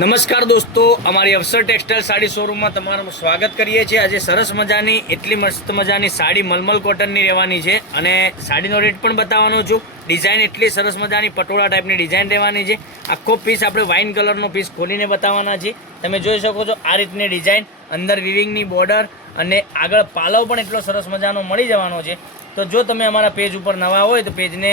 નમસ્કાર દોસ્તો, અમારી અવસર ટેક્સટાઇલ સાડી શોરૂમમાં તમારું સ્વાગત કરીએ છીએ। આજે સરસ મજાની એટલી મસ્ત મજાની સાડી મલમલ કોટનની રહેવાની છે અને સાડીનો રેટ પણ બતાવવાનો છું। ડિઝાઇન એટલી સરસ મજાની પટોળા ટાઈપની ડિઝાઇન રહેવાની છે। આખો પીસ આપણે વાઇન કલરનો પીસ ખોલીને બતાવવાના છે। તમે જોઈ શકો છો આ રીતની ડિઝાઇન, અંદર વિવિંગની બોર્ડર અને આગળ પાલવ પણ એટલો સરસ મજાનો મળી જવાનો છે। તો જો તમે અમારા પેજ ઉપર નવા હોય તો પેજને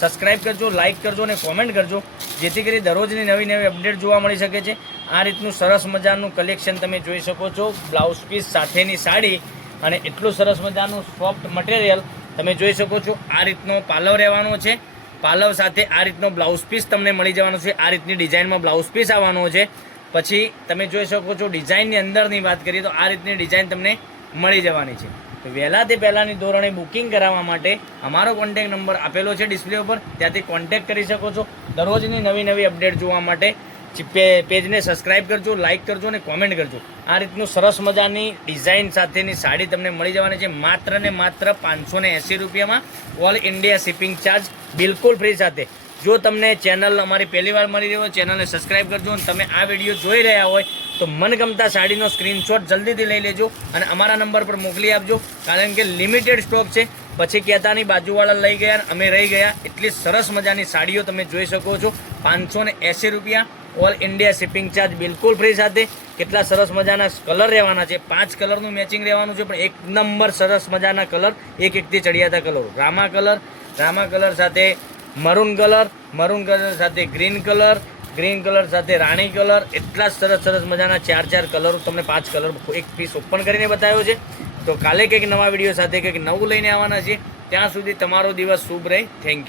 સબસ્ક્રાઇબ કરજો, લાઇક કરજો અને કોમેન્ટ કરજો, જેથી કરી દરરોજની નવી નવી અપડેટ જોવા મળી શકે છે। આ રીતનું સરસ મજાનું કલેક્શન તમે જોઈ શકો છો। બ્લાઉઝ પીસ સાથેની સાડી અને એટલું સરસ મજાનું સોફ્ટ મટીરિયલ તમે જોઈ શકો છો। આ રીતનો પાલવ રહેવાનો છે, પાલવ સાથે આ રીતનો બ્લાઉઝ પીસ તમને મળી જવાનો છે। આ રીતની ડિઝાઇનમાં બ્લાઉઝ પીસ આવવાનો છે। પછી તમે જોઈ શકો છો ડિઝાઇનની અંદરની વાત કરીએ તો આ રીતની ડિઝાઇન તમને મળી જવાની છે। તો વહેલા તે પહેલાંની ધોરણે બુકિંગ કરાવવા માટે અમારો કોન્ટેક નંબર આપેલો છે ડિસ્પ્લે ઉપર, ત્યાંથી કોન્ટેક કરી શકો છો। દરરોજની નવી નવી અપડેટ જોવા માટે પેજને સબસ્ક્રાઇબ કરજો, લાઇક કરજો અને કોમેન્ટ કરજો। આ રીતનું સરસ મજાની ડિઝાઇન સાથેની સાડી તમને મળી જવાની છે માત્ર ને માત્ર 580 રૂપિયામાં, ઓલ ઇન્ડિયા શિપિંગ ચાર્જ બિલકુલ ફ્રી સાથે। જો તમને ચેનલ અમારી પહેલી વાર મળી રહી હોય, ચેનલને સબસ્ક્રાઇબ કરજો અને તમે આ વિડીયો જોઈ રહ્યા હોય તો મનગમતા સાડીનો સ્ક્રીનશોટ જલ્દીથી લઈ લેજો અને અમારા નંબર પર મોકલી આપજો, કારણ કે લિમિટેડ સ્ટોક છે। પછી કહેતાની બાજુવાળા લઈ ગયા અમે રહી ગયા। એટલી સરસ મજાની સાડીઓ તમે જોઈ શકો છો, 580 રૂપિયા, ઓલ ઇન્ડિયા શિપિંગ ચાર્જ બિલકુલ ફ્રી સાથે। કેટલા સરસ મજાના કલર રહેવાના છે, 5 કલરનું મેચિંગ રહેવાનું છે, પણ એક નંબર સરસ મજાના કલર, એક એકથી ચડિયાતા કલરો। રામા કલર સાથે મરૂન કલર સાથે ગ્રીન કલર સાથે રાણી કલર, એટલા સરસ મજાના 4 કલરો તમને 5 કલર એક પીસ ઓપન કરીને બતાવ્યો છે। તો કાલે કંઈક નવા વિડીયો સાથે કંઈક નવું લઈને આવવાના છે। ત્યાં સુધી તમારો દિવસ શુભ રહે। Thank you.